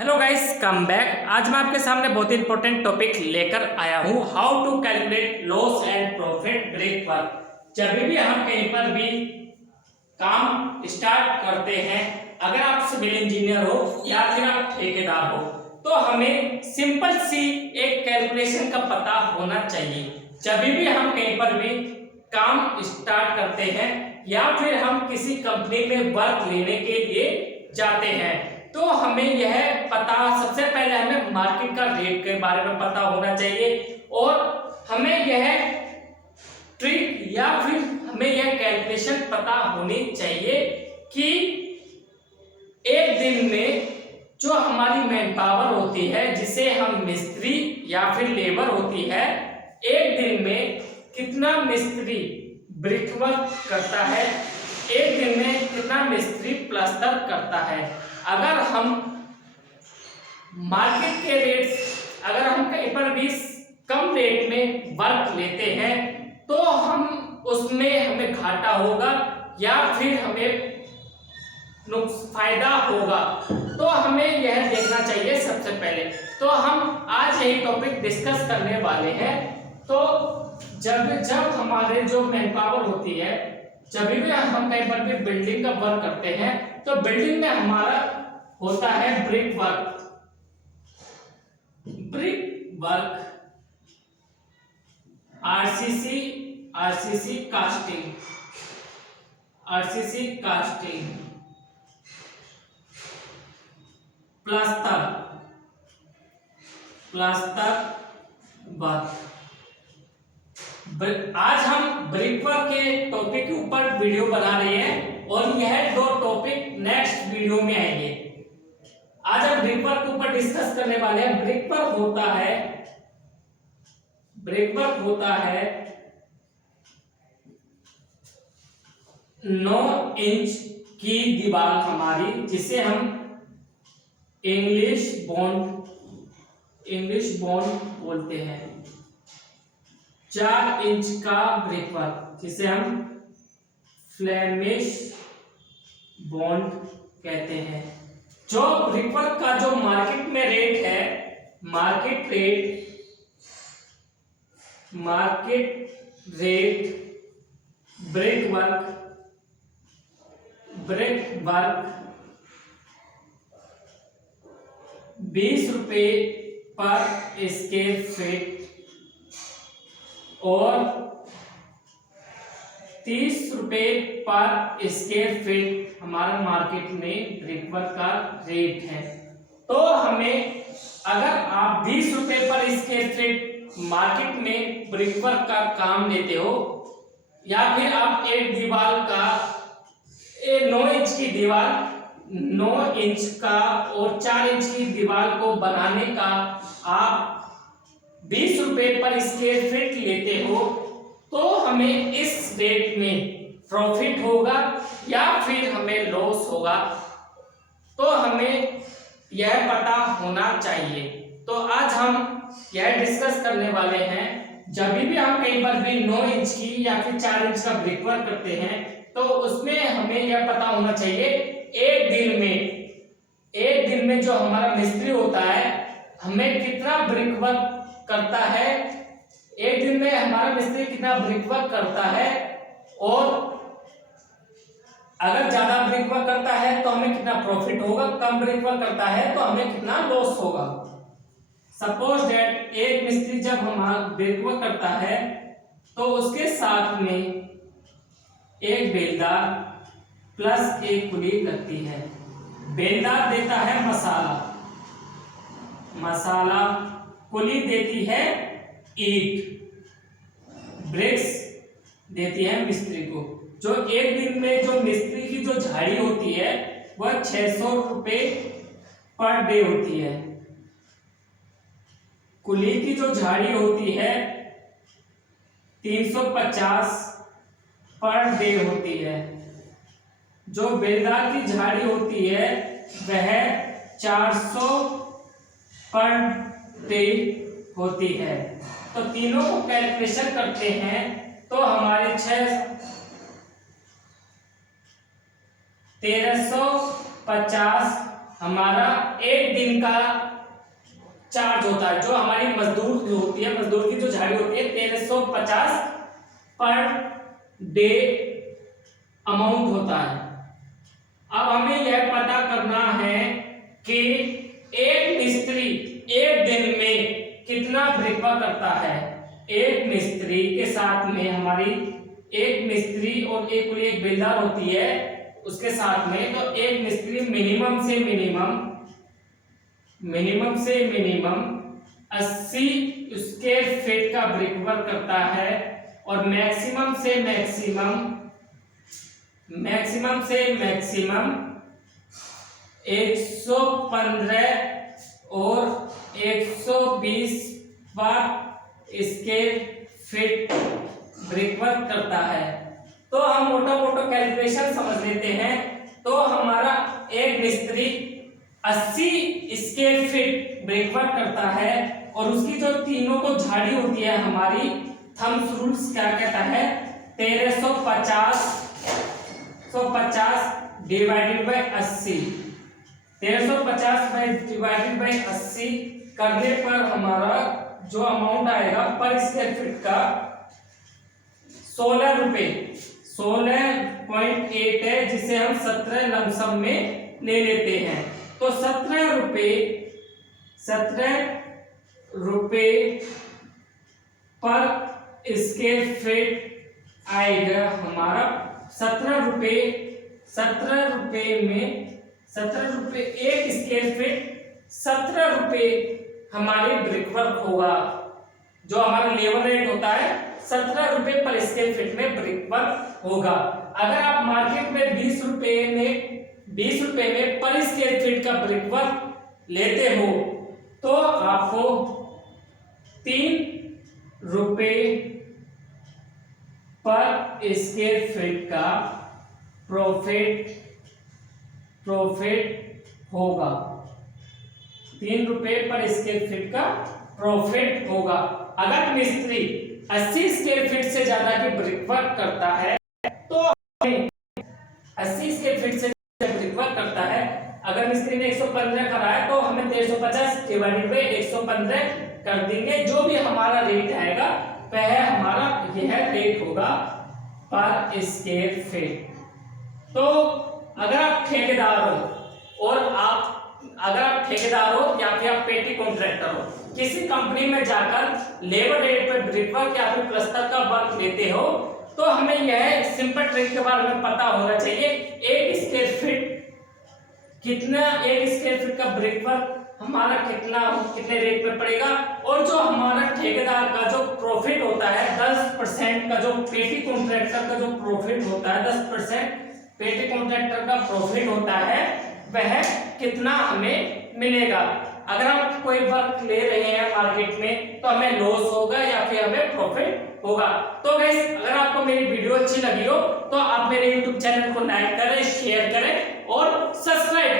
Hello guys, come back. आज मैं आपके सामने बहुत ही इंपॉर्टेंट टॉपिक लेकर आया हूँ, how to calculate loss and profit break पर। जब भी हम कहीं पर भी काम स्टार्ट करते हैं, अगर आप सिविल इंजीनियर हो या फिर आप ठेकेदार हो, तो हमें सिंपल सी एक कैलकुलेशन का पता होना चाहिए। जब भी हम कहीं पर भी काम स्टार्ट करते हैं या फिर हम किसी कंपनी में वर्क लेने के लिए जाते हैं, तो हमें यह पता, सबसे पहले हमें मार्केट का रेट के बारे में पता होना चाहिए और हमें यह ट्रिक या फिर हमें यह कैलकुलेशन पता होनी चाहिए कि एक दिन में जो हमारी मैन पावर होती है, जिसे हम मिस्त्री या फिर लेबर होती है, एक दिन में कितना मिस्त्री ब्रिकवर्क करता है, एक दिन में कितना मिस्त्री प्लास्टर करता है। अगर हम मार्केट के रेट, अगर हम कहीं पर भी कम रेट में वर्क लेते हैं, तो हम उसमें हमें घाटा होगा या फिर हमें फायदा होगा, तो हमें यह देखना चाहिए सबसे पहले। तो हम आज यही टॉपिक डिस्कस करने वाले हैं। तो जब हमारे जो मैन पावर होती है, जब भी हम कहीं पर भी बिल्डिंग का वर्क करते हैं, तो बिल्डिंग में हमारा होता है brick work, RCC casting, plaster work. आज हम ब्रिक वर्क के टॉपिक के ऊपर वीडियो बना रहे हैं और यह दो टॉपिक नेक्स्ट वीडियो में आएंगे। आज हम ब्रिक वर्क के ऊपर डिस्कस करने वाले हैं। ब्रिक वर्क होता है 9 इंच की दीवार हमारी, जिसे हम इंग्लिश बॉन्ड बोलते हैं। 4 इंच का ब्रिक वर्क, जिसे हम फ्लेमिश बॉन्ड कहते हैं। जो ब्रिक वर्क का जो मार्केट में रेट है, मार्केट रेट ब्रिक वर्क 20 रुपए पर स्क्वायर फीट और 30 रुपए पर स्क्वायर फीट हमारा मार्केट में ब्रिक वर्क का रेट है। तो हमें, अगर आप 20 रुपए पर स्क्वायर फीट मार्केट में ब्रिक वर्क का काम लेते हो, या फिर आप एक दीवार का 9 इंच की दीवार, 9 इंच का और 4 इंच की दीवार को बनाने का आप 20 रुपए पर स्क्वायर फीट लेते हो, तो हमें इस रेट में प्रॉफिट होगा या फिर हमें लॉस होगा, तो हमें यह पता होना चाहिए। तो आज हम यह डिस्कस करने वाले हैं, जब भी हम कहीं पर भी 9 इंच की या फिर 4 इंच का ब्रिक वर्क करते हैं, तो उसमें हमें यह पता होना चाहिए एक दिन में जो हमारा मिस्त्री होता है, हमें कितना ब्रिक वर्क करता है, एक दिन में हमारा मिस्त्री कितना ब्रिक वर्क करता है, और अगर ज्यादा ब्रिक वर्क करता है तो हमें कितना प्रॉफिट होगा, कम ब्रिक वर्क करता है तो हमें कितना लॉस होगा। सपोज दैट एक मिस्त्री जब हमारा ब्रिक वर्क करता है, तो उसके साथ में एक बेलदार प्लस एक कुली लगती है। बेलदार देता है मसाला, कुली देती है ईंट, ब्रिक्स देती है मिस्त्री को। जो एक दिन में जो मिस्त्री की जो झाड़ी होती है, वह 600 रुपए पर डे होती है। कुली की जो झाड़ी होती है 350 पर डे होती है। जो बेलदार की झाड़ी होती है वह 400 पर डे होती है। तो तीनों को कैलकुलेशन करते हैं तो हमारे 1350 हमारा एक दिन का चार्ज होता है, जो हमारी मजदूर जो होती है, मजदूर की जो झाड़ी होती है 1350 पर डे अमाउंट होता है। अब हमें यह पता करना है कि एक मिस्त्री एक दिन में कितना ब्रिकवर्क करता है। एक मिस्त्री के साथ में हमारी एक मिस्त्री और एक बेलदार होती है उसके साथ में, तो एक मिस्त्री मिनिमम से मिनिमम 80 स्क्वायर फीट का ब्रिकवर्क करता है और मैक्सिमम से मैक्सिमम 115 और 120 स्क्वायर फीट ब्रिकवर्क करता है। तो हम मोटा कैलकुलेशन समझ लेते हैं। तो हमारा एक मिस्त्री 80 स्क्वायर फीट ब्रिकवर्क करता है और उसकी जो तीनों को झाड़ी होती है हमारी, थम्स रूल्स क्या कहता है, 1350 डिवाइडेड बाय 80, 1350 डिवाइडेड बाय 80 करने पर हमारा जो अमाउंट आएगा पर स्क्वायर फीट का 16 रुपए 16.8 है, जिसे हम 17 लमसम में ले लेते हैं। तो 17 रुपए पर स्क्वायर फीट आएगा हमारा 17 रुपए में 17 रुपए एक स्क्वायर फीट 17 रुपए हमारे ब्रिकवर्क होगा। जो हमारा लेबर रेट होता है 17 रुपए पर स्क्वायर फीट में ब्रिकवर्क होगा। अगर आप मार्केट में 20 रुपए में पर स्क्वायर फीट का ब्रिकवर्क लेते हो तो आपको 3 रुपए पर स्क्वायर फीट का प्रॉफिट होगा। 3 रुपए पर स्क्वायर फीट का प्रॉफिट होगा। अगर मिस्त्री 80 स्क्वायर फीट से ज्यादा की ब्रिकवर्क करता है तो हमें 80 स्क्वायर फीट से ब्रिकवर्क करता है, अगर मिस्त्री ने 115 करा है तो हमें 1350 डिवाइडेड बाय 115 कर देंगे। जो भी हमारा रेट आएगा वह हमारा यह रेट होगा पर स्क्वायर फीट। तो अगर आप ठेकेदार हो और अगर आप ठेकेदार हो या फिर आप पेटी कॉन्ट्रैक्टर हो, किसी कंपनी में जाकर लेबर रेट पर ब्रिकवर्क या फिर प्लास्टर का वर्क लेते हो, तो हमें यह सिंपल ट्रिक के बारे में पता होना चाहिए। एक स्क्वायर फीट का ब्रिकवर्क हमारा कितने रेट पे पड़ेगा, और जो हमारा ठेकेदार का जो प्रॉफिट होता है 10% का, जो पेटी कॉन्ट्रैक्टर का जो प्रॉफिट होता है 10% पेटी कॉन्ट्रैक्टर का प्रॉफिट होता है, वह कितना हमें मिलेगा। अगर हम कोई वर्क ले रहे हैं मार्केट में तो हमें लॉस होगा या फिर हमें प्रॉफिट होगा। तो गाइस, अगर आपको मेरी वीडियो अच्छी लगी हो तो आप मेरे YouTube चैनल को लाइक करें, शेयर करें और सब्सक्राइब